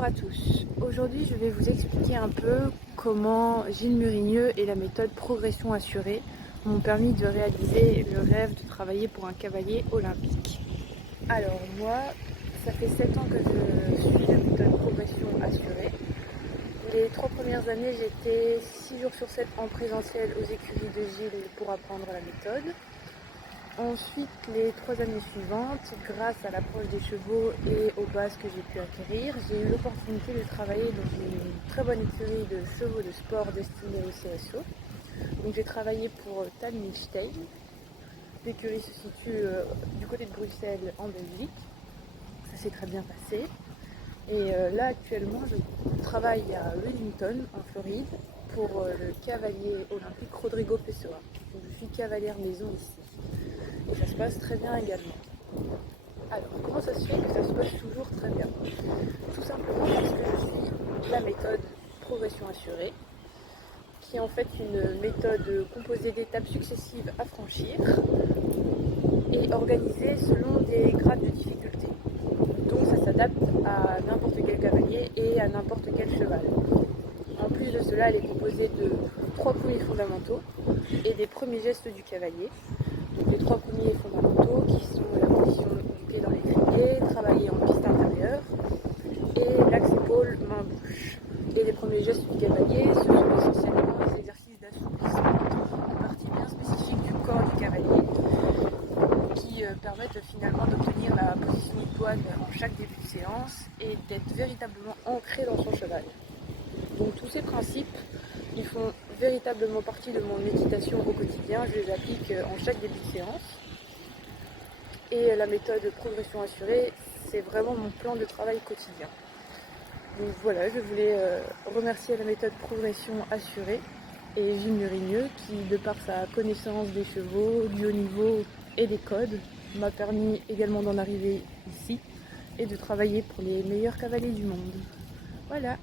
Bonjour à tous, aujourd'hui je vais vous expliquer un peu comment Gilles Murigneux et la méthode progression assurée m'ont permis de réaliser le rêve de travailler pour un cavalier olympique. Alors moi, ça fait 7 ans que je suis la méthode progression assurée. Les 3 premières années, j'étais 6 jours sur 7 en présentiel aux écuries de Gilles pour apprendre la méthode. Ensuite, les 3 années suivantes, grâce à l'approche des chevaux et aux bases que j'ai pu acquérir, j'ai eu l'opportunité de travailler dans une très bonne écurie de chevaux de sport destinée au CSO. Donc j'ai travaillé pour Tal Milstein. L'écurie se situe du côté de Bruxelles en Belgique. Ça s'est très bien passé. Et là actuellement, je travaille à Wellington en Floride pour le cavalier olympique Rodrigo Pessoa. Donc je suis cavalière maison ici. Et ça se passe très bien également. Alors, comment ça se fait que ça se passe toujours très bien? Tout simplement parce que je suis la méthode progression assurée, qui est en fait une méthode composée d'étapes successives à franchir et organisée selon des grades de difficulté. Donc ça s'adapte à n'importe quel cavalier et à n'importe quel cheval. En plus de cela, elle est composée de 3 premiers fondamentaux et des premiers gestes du cavalier. Donc les 3 premiers fondamentaux qui sont la position du pied dans l'étrier, travailler en piste intérieure et l'axe épaule, main, bouche. Et les premiers gestes du cavalier, ce sont essentiellement des exercices d'assouplissement, une partie bien spécifique du corps du cavalier qui permettent finalement d'obtenir la position idoine en chaque début de séance et d'être véritablement ancré dans son cheval. Donc tous ces principes, ils font véritablement partie de mon méditation au quotidien, je les applique en chaque début de séance. Et la méthode progression assurée, c'est vraiment mon plan de travail quotidien. Donc voilà, je voulais remercier la méthode progression assurée et Gilles Murigneux qui, de par sa connaissance des chevaux, du haut niveau et des codes, m'a permis également d'en arriver ici et de travailler pour les meilleurs cavaliers du monde. Voilà.